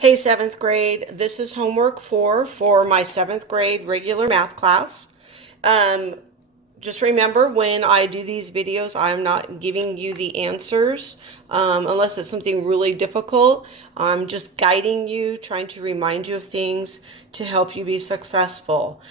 Hey, seventh grade, this is homework 4 for my seventh grade regular math class. Um, just remember when I do these videos, I'm not giving you the answers unless it's something really difficult. I'm just guiding you, trying to remind you of things to help you be successful.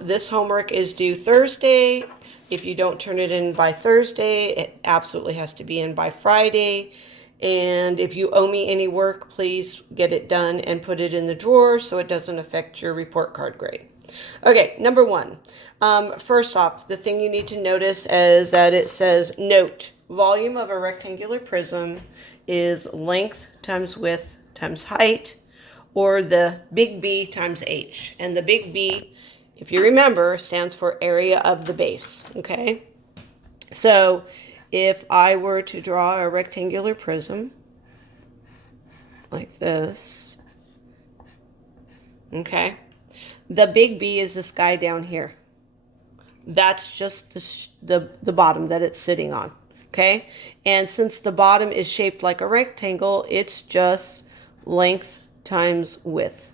This homework is due Thursday. If you don't turn it in by Thursday, it absolutely has to be in by Friday. And if you owe me any work, please get it done and put it in the drawer so it doesn't affect your report card grade. Okay, number 1. First off, the thing you need to notice is that it says, note, volume of a rectangular prism is length times width times height, or the big B times H. And the big B, if you remember, stands for area of the base, okay? So if I were to draw a rectangular prism like this, okay, the big B is this guy down here. That's just the bottom that it's sitting on, okay? And since the bottom is shaped like a rectangle, it's just length times width,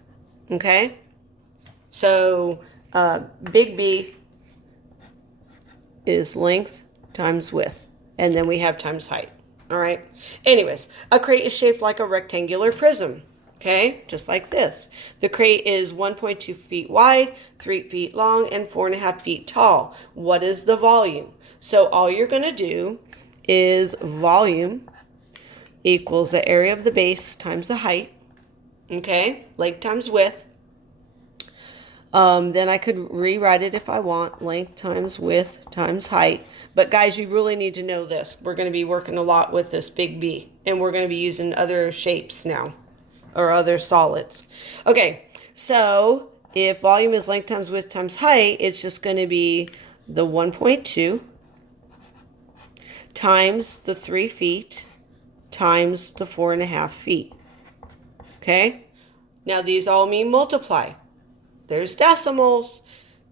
okay? So big B is length times width. And then we have times height. All right. Anyways, a crate is shaped like a rectangular prism. Okay, just like this. The crate is 1.2 feet wide, 3 feet long, and 4.5 feet tall. What is the volume? So all you're going to do is volume equals the area of the base times the height. Okay, length times width. Then I could rewrite it if I want, length times width times height. But guys, you really need to know this. We're going to be working a lot with this big B, and we're going to be using other shapes now, or other solids. Okay, so if volume is length times width times height, it's just going to be the 1.2 times the 3 feet times the 4.5 feet. Okay, now these all mean multiply. There's decimals.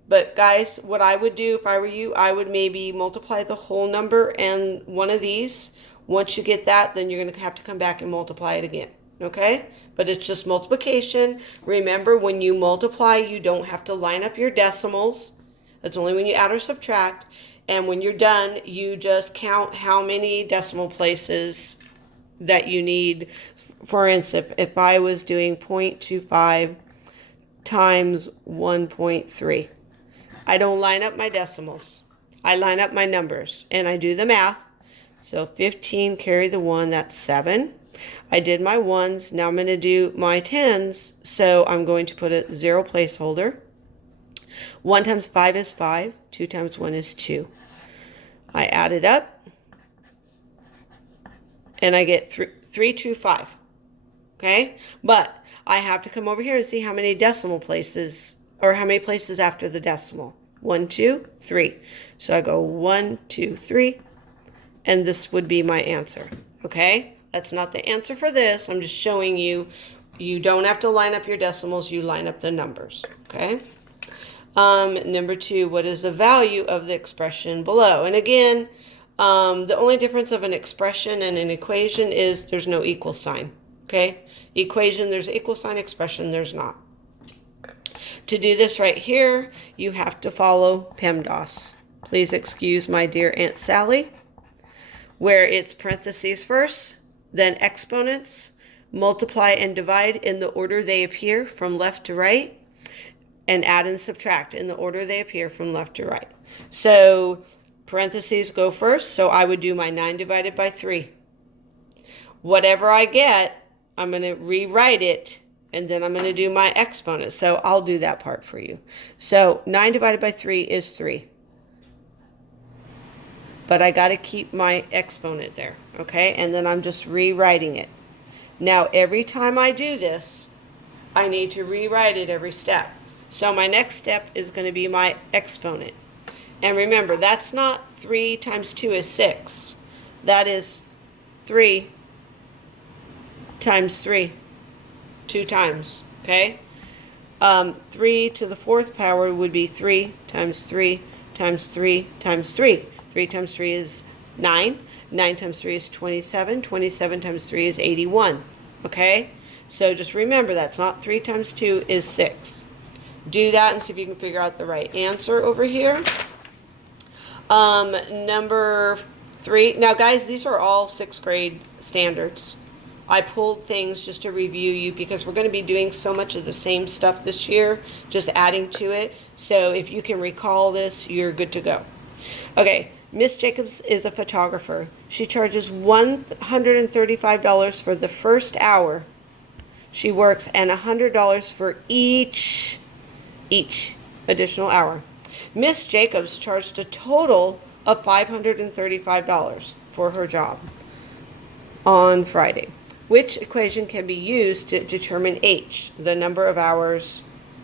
But guys, what I would do if I were you, I would maybe multiply the whole number and one of these. Once you get that, then you're going to have to come back and multiply it again. Okay? But it's just multiplication. Remember, when you multiply, you don't have to line up your decimals. That's only when you add or subtract. And when you're done, you just count how many decimal places that you need. For instance, if I was doing 0.25 times 1.3. I don't line up my decimals. I line up my numbers and I do the math. So 15 carry the 1, that's 7. I did my 1s. Now I'm going to do my 10s. So I'm going to put a 0 placeholder. 1 times 5 is 5. 2 times 1 is 2. I add it up and I get 325. Okay? But I have to come over here and see how many decimal places, or how many places after the decimal. 1, 2, 3. So I go 1, 2, 3, and this would be my answer. Okay? That's not the answer for this. I'm just showing you, you don't have to line up your decimals, you line up the numbers. Okay? Number 2, what is the value of the expression below? And again, the only difference of an expression and an equation is there's no equal sign. Okay? Equation, there's equal sign. Expression, there's not. To do this right here, you have to follow PEMDAS. Please excuse my dear Aunt Sally, where it's parentheses first, then exponents, multiply and divide in the order they appear from left to right, and add and subtract in the order they appear from left to right. So parentheses go first, so I would do my 9 divided by 3. Whatever I get, I'm going to rewrite it, and then I'm going to do my exponent. So I'll do that part for you. So 9 divided by 3 is 3. But I got to keep my exponent there, okay? And then I'm just rewriting it. Now, every time I do this, I need to rewrite it every step. So my next step is going to be my exponent. And remember, that's not 3 times 2 is 6. That is 3 times 3, 2 times, okay? 3 to the 4th power would be 3 times 3 times 3 times 3. 3 times 3 is 9. 9 times 3 is 27. 27 times 3 is 81, okay? So just remember that's not 3 times 2 is 6. Do that and see if you can figure out the right answer over here. Number 3. Now, guys, these are all 6th grade standards. I pulled things just to review you because we're going to be doing so much of the same stuff this year, just adding to it. So if you can recall this, you're good to go. Okay, Miss Jacobs is a photographer. She charges $135 for the first hour she works and $100 for each additional hour. Miss Jacobs charged a total of $535 for her job on Friday. Which equation can be used to determine H, the number of hours,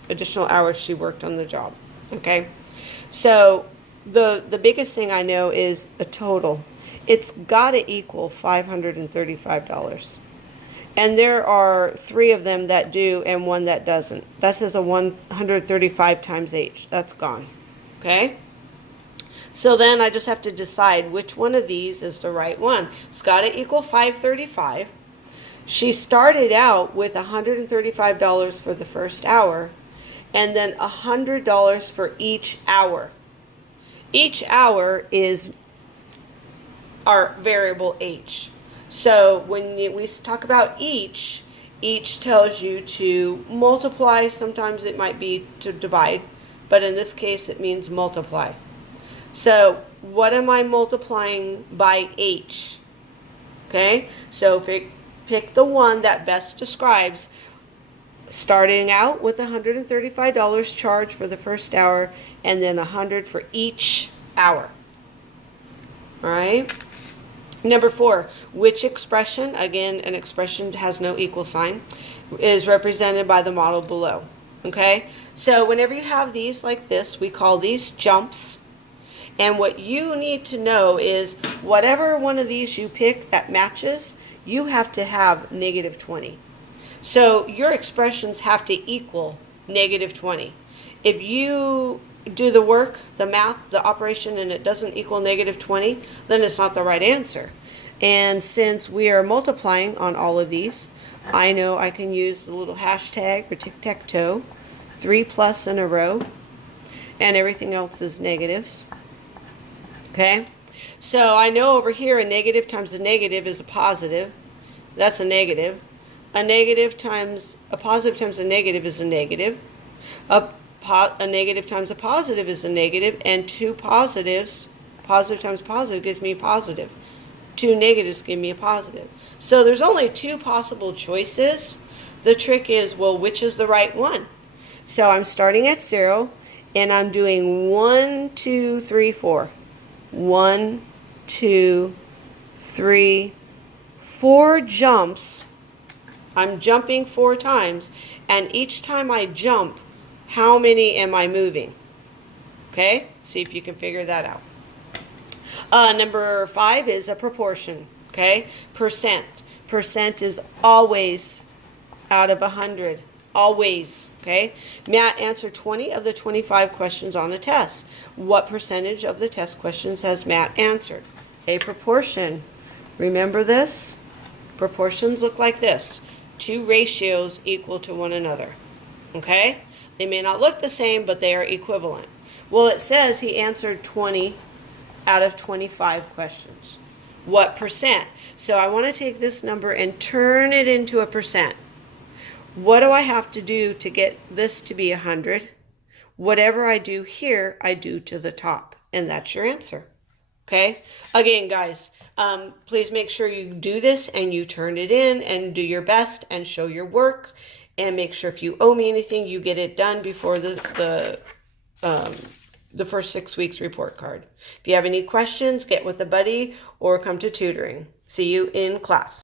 additional hours she worked on the job? Okay, so the biggest thing I know is a total. It's got to equal $535. And there are 3 of them that do and 1 that doesn't. This is a 135 times H. That's gone. Okay? So then I just have to decide which one of these is the right one. It's got to equal 535. She started out with $135 for the first hour and then $100 for each hour. Each hour is our variable H. So when we talk about each tells you to multiply. Sometimes it might be to divide, but in this case it means multiply. So what am I multiplying by H? Okay, so pick the one that best describes starting out with $135 charge for the first hour and then $100 for each hour. All right. Number 4, which expression, again, an expression has no equal sign, is represented by the model below. Okay, so whenever you have these like this, we call these jumps. And what you need to know is whatever one of these you pick that matches, you have to have negative 20. So your expressions have to equal negative 20. If you do the work, the math, the operation, and it doesn't equal negative 20, then it's not the right answer. And since we are multiplying on all of these, I know I can use the little hashtag or tic-tac-toe, 3+ in a row, and everything else is negatives. Okay? So I know over here a negative times a negative is a positive. That's a negative. A negative times a positive times a negative is a negative. A negative times a positive is a negative, and 2 positives, positive times positive gives me a positive. 2 negatives give me a positive. So there's only 2 possible choices. The trick is, well, which is the right one? So I'm starting at 0, and I'm doing 1, 2, 3, 4. 1, 2, 3, 4 jumps. I'm jumping 4 times, and each time I jump, how many am I moving? Okay, see if you can figure that out. Number 5 is a proportion. Okay, percent. Percent is always out of 100. Always. Okay, Matt answered 20 of the 25 questions on the test. What percentage of the test questions has Matt answered? A proportion. Remember this? Proportions look like this. 2 ratios equal to one another. Okay? They may not look the same, but they are equivalent. Well, it says he answered 20 out of 25 questions. What percent? So I want to take this number and turn it into a percent. What do I have to do to get this to be 100? Whatever I do here, I do to the top. And that's your answer. Okay? Again, guys, please make sure you do this and you turn it in and do your best and show your work. And make sure if you owe me anything, you get it done before the first 6 weeks report card. If you have any questions, get with a buddy or come to tutoring. See you in class.